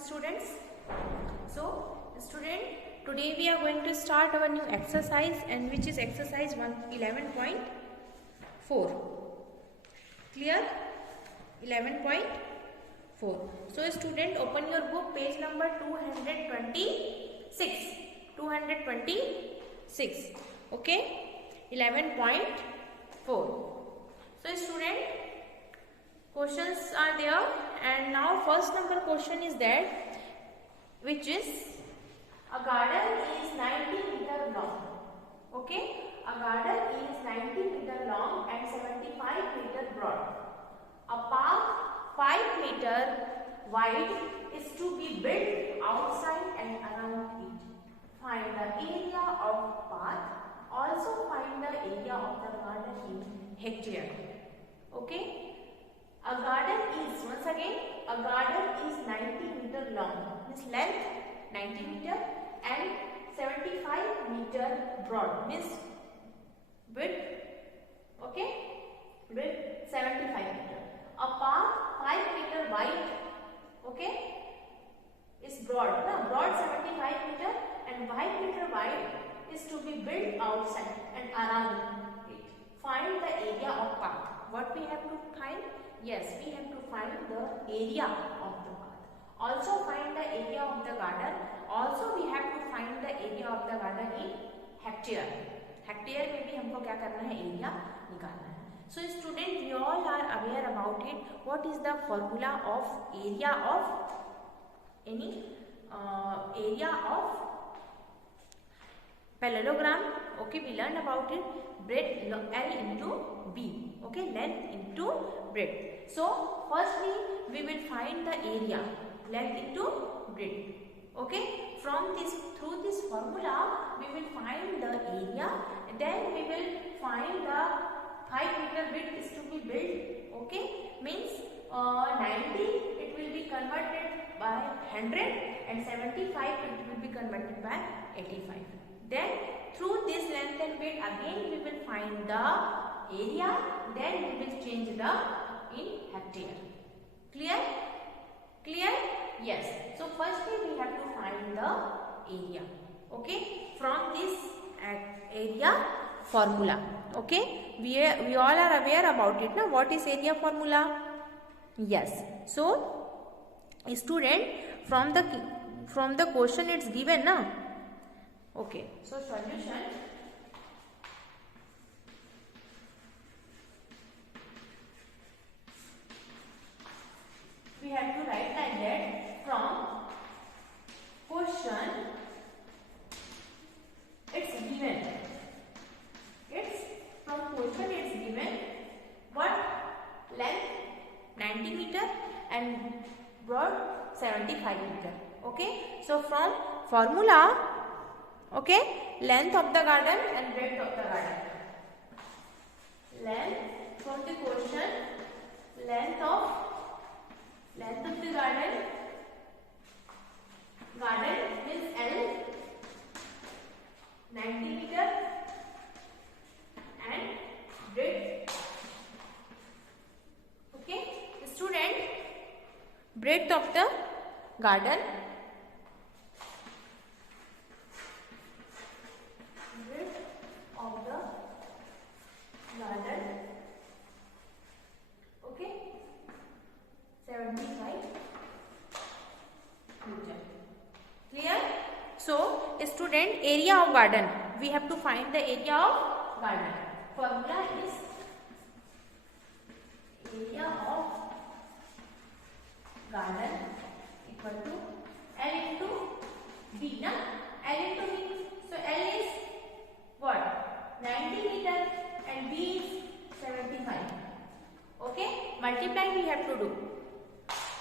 students. So student, today we are going to start our new exercise, and which is exercise 11.4. Clear? 11.4. So student, open your book, page number 226. 226. Okay, 11.4. So student, questions are there, and now first number question is that, which is a garden is 90 meter long. Okay, a garden is 90 meter long and 75 meter broad. A park 5 meter wide is to be built outside and around it. Find the area of park. Also find the area of the garden in hectare. Okay. A garden is, once again, a garden is 90 meter long. Means length 90 meter and 75 meter broad. Means width, okay, width 75 meter. A park 5 meter wide, okay, is broad. No? Broad 75 meter and 5 meter wide is to be built outside and around it. Find the area of park. What we have to find? Yes, we have to find the area of the path. Also find the area of the garden. Also we have to find the area of the garden in hectare. Hectare में भी हमको क्या करना है? Area निकालना है. So student, we all are aware about it. What is the formula of area of any area of parallelogram? Okay, we learned about it. Breadth L into B. Okay, length into breadth. So firstly we will find the area, length into breadth. Okay, from this, through this formula we will find the area, and then we will find the 5 meter width is to be built. Okay, means 90 it will be converted by 100 and 75 it will be converted by 85. Then through this length and width again we will find the area, then we will change the in hectare. Clear? Clear? Yes. So firstly we have to find the area. Okay, from this area formula. Okay, we all are aware about it now. What is area formula? Yes. So student, from the question it's given now. Okay, so solution. We have to write like that. From question it's given. From question it's given what? Length 90 meter and broad 75 meter. Okay, so from formula, okay, length of the garden and breadth of the garden. Length from the question, length of the garden is L, 90 meter, and breadth. Okay, student, breadth of the garden, okay, 75 meter. Clear? So student, area of garden, we have to find the area of garden. Formula is area of garden equal to L into B. Na? L into B. So L is what? 90 meter and B is 75. Okay, multiply we have to do.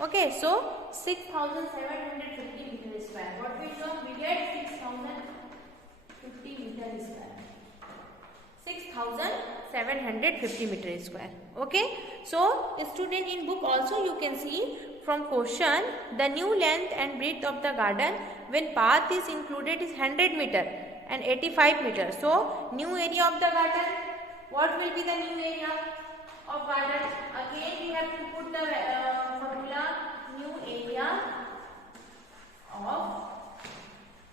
Okay, so 6,750 meter square. What we show? We get 6,050 meter square. 6,750 meter square. Okay, so student, in book also you can see from question, the new length and breadth of the garden when path is included is 100 meter and 85 meter. So new area of the garden, what will be the new area of garden? Again we have to put the formula, new area of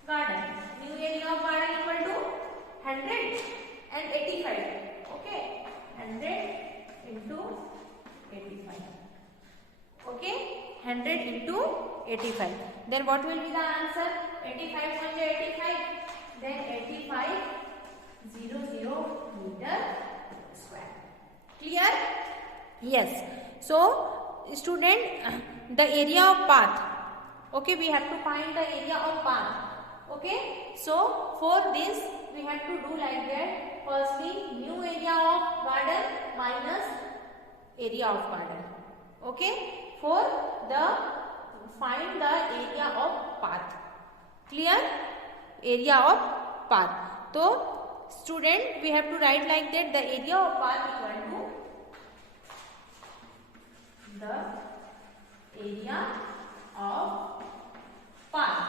garden. New area of garden equal to 100 and 85. Okay, 100 into 85. Okay, 100 into 85. Then what will be the answer? 85 times 85. Then 8500 meter square. Clear? Yes. So student, the area of path. Okay, we have to find the area of path. Okay, so for this we have to do like that. Firstly, new area of garden minus area of garden. Okay, for the find the area of path. Clear? Area of path. So student, we have to write like that. The area of path equal to the area of path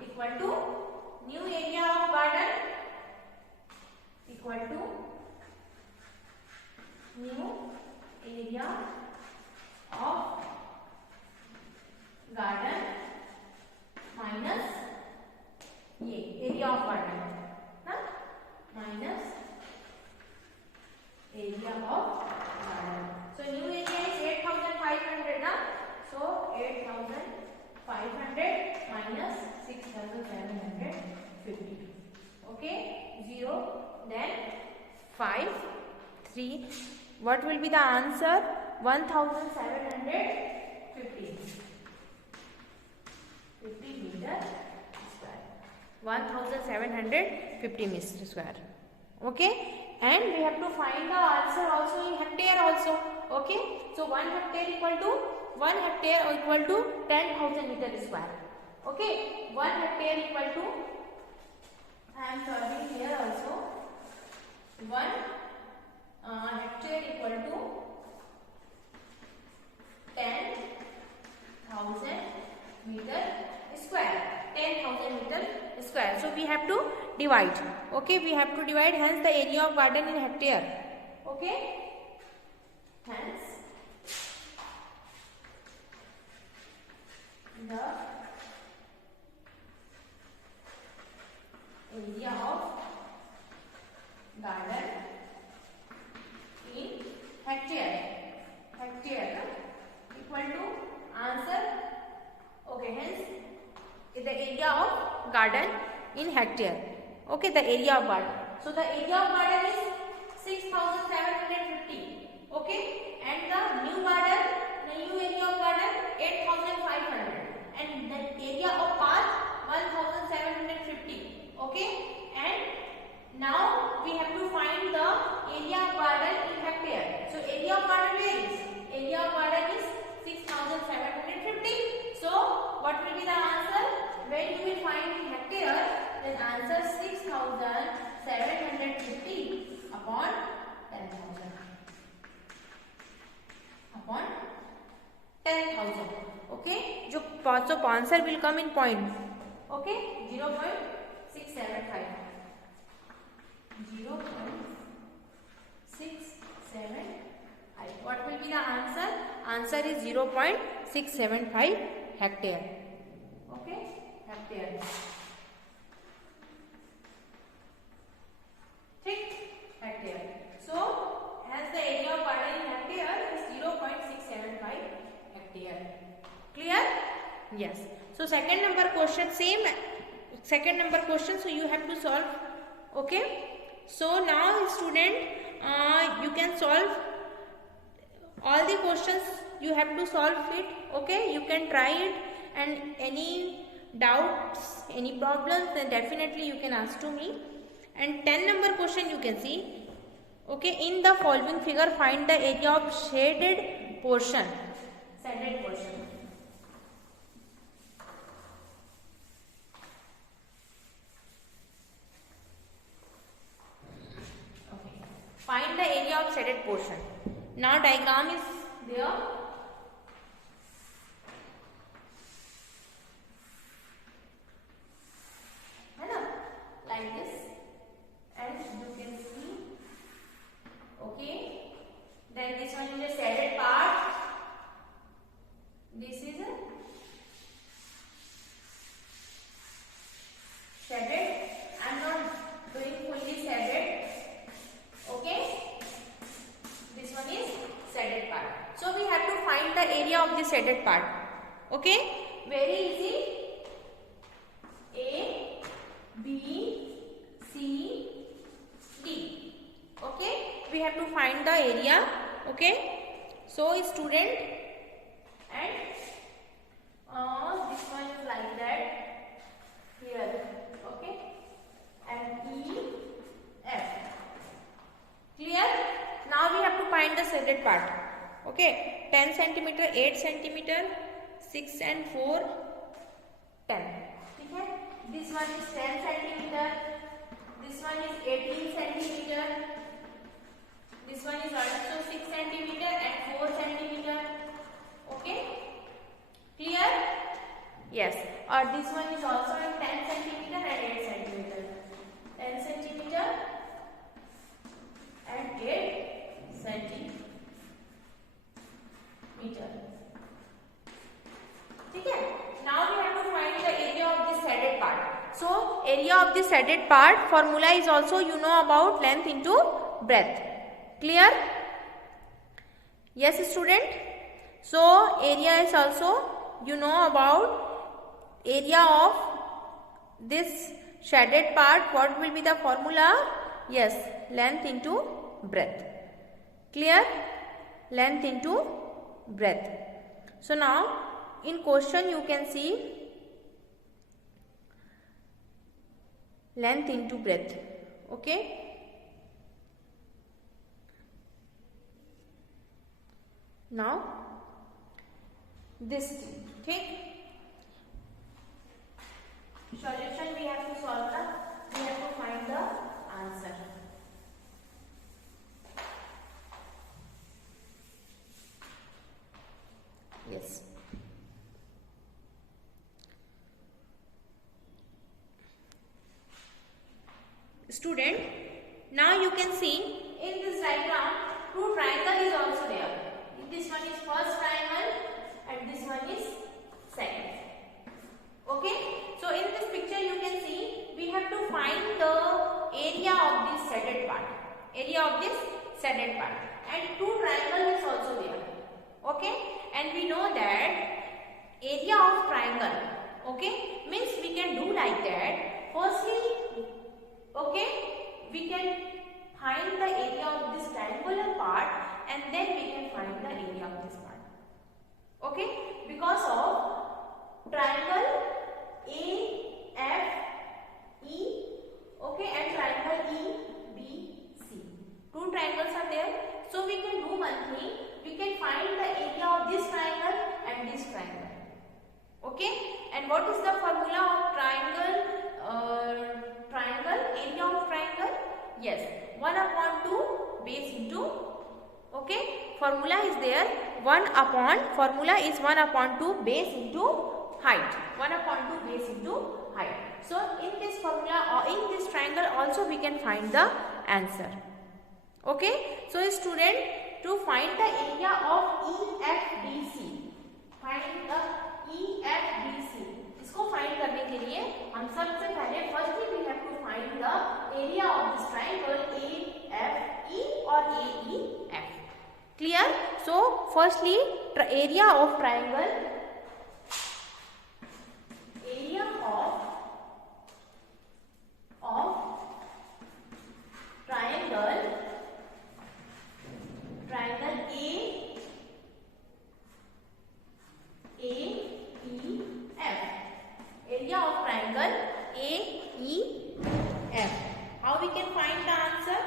equal to new area of garden equal to new area of garden minus ये area of garden ना minus area of garden. So new area is 8500 ना, so 8500 minus 6750. Okay, 0, then 5, 3. What will be the answer? 1750 meter square. 1750 meter square. Okay, and we have to find the answer also in hectare also. Okay, so 1 hectare equal to 10,000 meter square. Okay, 1 hectare equal to, I am solving here also, 1 hectare equal to 10,000 meter square. 10,000 meter square. So we have to divide. Okay, we have to divide. Hence the area of garden in hectare. Okay, hence the area of garden in hectare equal to answer. Okay, hence the area of garden in hectare. Okay, the area of garden. So the area of garden is 6750. Okay, and the new area of garden 8500, and the area of path 1750. Okay, and now we have to find the area of garden in hectare. So area of garden where is? Area of garden is 6750. So what will be the answer? When you will find in hectare, then answer 6750 upon 10,000. Upon 10,000. Okay, so answer will come in point. Okay, 0.675. 0.675. What will be the answer? Answer is 0.675 hectare. Okay, hectare. Hectare. So as the area of garden in hectare is 0.675 hectare. Clear? Yes. So second number question, same second number question. So you have to solve. Okay. So now student, you can solve all the questions. You have to solve it. Okay. You can try it, and any doubts, any problems, then definitely you can ask to me. And 10 number question you can see. Okay. In the following figure, find the area of shaded portion. Shaded portion. Find the area of shaded portion. Now diagram is there. Like this, and you can see. Okay. Then this one is the shaded part. This is a this shaded part. Okay, very easy. A, B, C, D. Okay, we have to find the area. Okay, so student, and this one is like that here. Okay, and E, F. Clear? Now we have to find the shaded part. Okay, 10 centimeter, 8 centimeter, 6 and 4, 10. Okay, this one is 10 centimeter, this one is 18 centimeter, this one is also 6 centimeter and 4 centimeter. Okay, clear? Yes, or this one is also 10 centimeter and 8 centimeter. 10 centimeter and 8 centimeter. Okay. Now we have to find the area of this shaded part. So area of this shaded part formula is also, you know about length into breadth. Clear? Yes, student. So area is also, you know about area of this shaded part. What will be the formula? Yes, length into breadth. Clear? Length into breadth. So now in question you can see length into breadth. Okay, now this thing. Okay, solution we have to solve the, we have to find the answer. Yes. Student, now you can see in this diagram two triangle is also there. This one is first triangle and this one is second. Okay, so in this picture you can see we have to find the area of this shaded part. Area of this shaded part, and two triangle is also there. Okay, and we know that area of triangle, okay, means we can do like that. Firstly, okay, we can find the area of this triangular part and then we can find the area of this part. Okay, because of triangle AFE, okay, and triangle EBC. Two triangles are there. So we can do one thing. We can find the area of this triangle and this triangle. Okay, and what is the formula of triangle? Area of triangle? Yes, 1 upon 2 base into. Okay, formula is there. Formula is 1 upon 2 base into height. 1 upon 2 base into height. So in this formula or in this triangle also we can find the answer. Okay, so student, to find the area of EFBC, find the EFBC. इसको find करने के लिए हम सबसे पहले firstly we have to find the area of this triangle AFE or AEF. Clear? So firstly area of triangle, area of triangle AEF. Area of triangle AEF. How we can find the answer?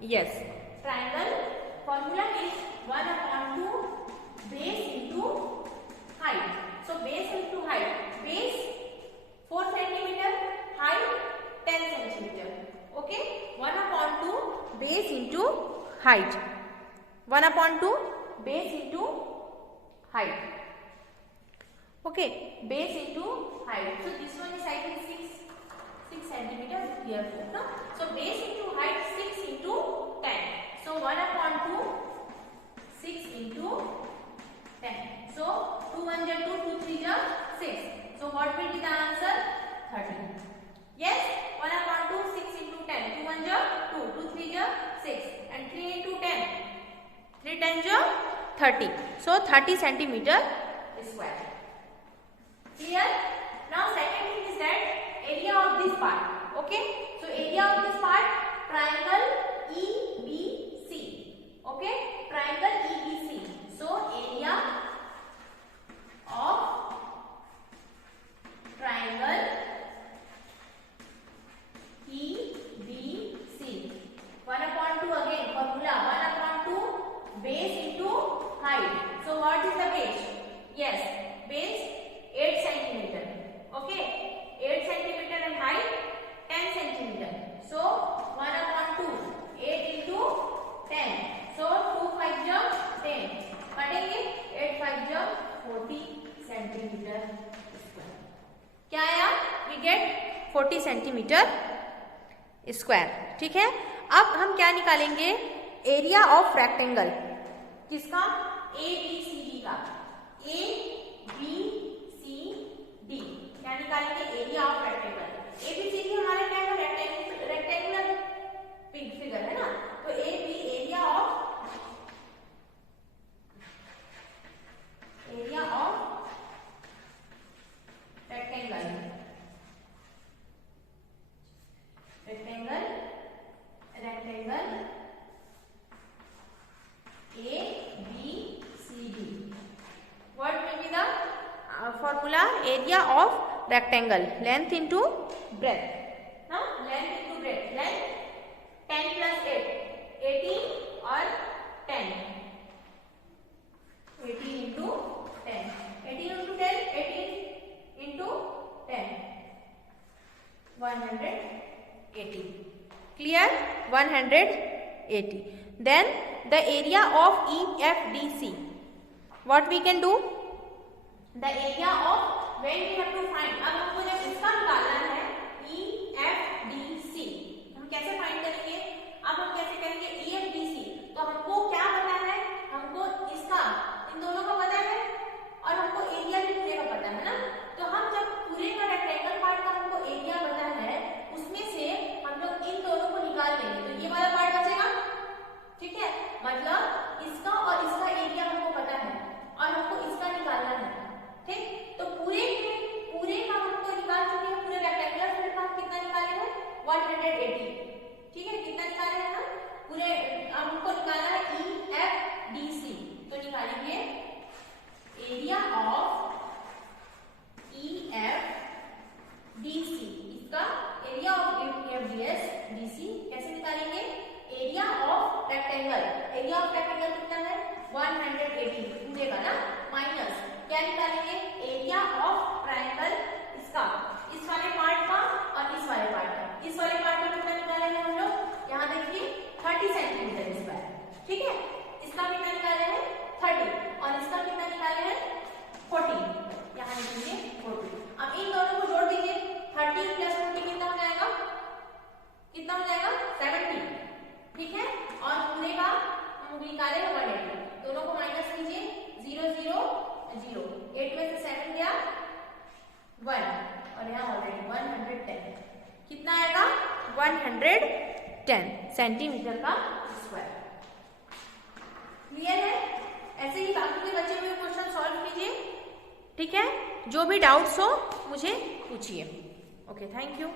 Yes, triangle formula is 1 upon 2 base into height. So base into height. Base 4 centimeter, height 10 centimeter. Okay, 1 upon 2 base into height. 1 upon 2 base into height. Okay, base into height. So this one is I think 6 centimeter here. No? So base into height 6 into 10. So 1 upon 2 6 into 10. So 2 1 ja 2, 2 3 ja 6. So what will be the answer? 13. Yes, 1 upon 2 6 into 10. 2 1 ja 2, 2 3 ja 6, and 3 into 10. 3 10 ja 30. So 30 centimeter square. Clear? Now second thing is that area of this part. Okay? So area of this part, triangle EBC. Okay? Triangle EBC. So area of triangle EBC. 1/2 again formula. 1/2 base into height. So what is the base? Yes, base 8 centimeter. Okay, 8 centimeter and height 10 centimeter. So 1/2 8 into 10. So 2 5 jump 10. कटेंगे 8 5 jump 40 centimeter square. क्या आया? We get 40 centimeter square. ठीक है. अब हम क्या निकालेंगे? Area of rectangle. किसका? ABCD का. ABCD क्या निकालेंगे? Area of rectangle. ABCD हमारे क्या है? रेक्टेंगुलर फिगर है ना. तो area of rectangle. ABCD. What will be the formula? Area of rectangle. Length into breadth. Now length into breadth. Length 10 plus 8 18 और 10. 18 into 10. 18 into 10. 18 into 10. 180. Clear? 180. Then the area of EFDC. What we can do? The area of, when we have to find, अब हमको जब इसका निकालना है EFDC, हम कैसे find करेंगे? अब हम कैसे करेंगे EFDC? तो हमको क्या पता है? हमको इसका, इन दोनों का पता है और हमको एरिया भी पूरे का पता है ना. तो हम जब पूरे का रेक्टेंगल पार्ट का हमको एरिया पता है, उसमें से हम लोग इन दोनों को निकाल लेंगे. तो ये वाला पार्ट बचेगा. ठीक है, मतलब इसका और इसका एरिया हमको पता है और हमको इसका निकालना है. ठीक, तो पूरे का हमको निकाल चुके हैं. पूरे रेक्टेंगुलर फिगर का कितना निकाले हैं? 180. ठीक है, कितना निकाले हैं हम? पूरे हमको निकालना है EFDC. तो निकालेंगे एरिया ऑफ EFDC. इसका एरिया ऑफ EFDC कैसे निकालेंगे? Area of rectangle. Area of rectangle कितना है? 180 पूरे का ना, माइनस क्या निकालेंगे? एरिया ऑफ ट्रायंगल इसका, इस वाले पार्ट का और इस वाले पार्ट का. इस वाले पार्ट में कितना निकालेंगे हम लोग? यहाँ देखिए 30 सेंटीमीटर स्क्वायर. ठीक है, इसका कितना निकाले हैं? 30 और इसका कितना निकाले हैं? 40. यहाँ लिखेंगे 40. अब इन दोनों को जोड़ दीजिए. 30 प्लस 40 कितना हो जाएगा? कितना हो जाएगा? 70. ठीक है, और पूरे का हम निकाले 180. दोनों को माइनस कीजिए. 0 0 0. 8 में से 7 गया 1 और यहाँ ऑलरेडी 110. कितना आएगा? 110 सेंटीमीटर का स्क्वायर. क्लियर है? ऐसे ही बाकी के बचे हुए क्वेश्चन सॉल्व कीजिए. ठीक है, जो भी डाउट्स हो मुझे पूछिए. Okay, thank you.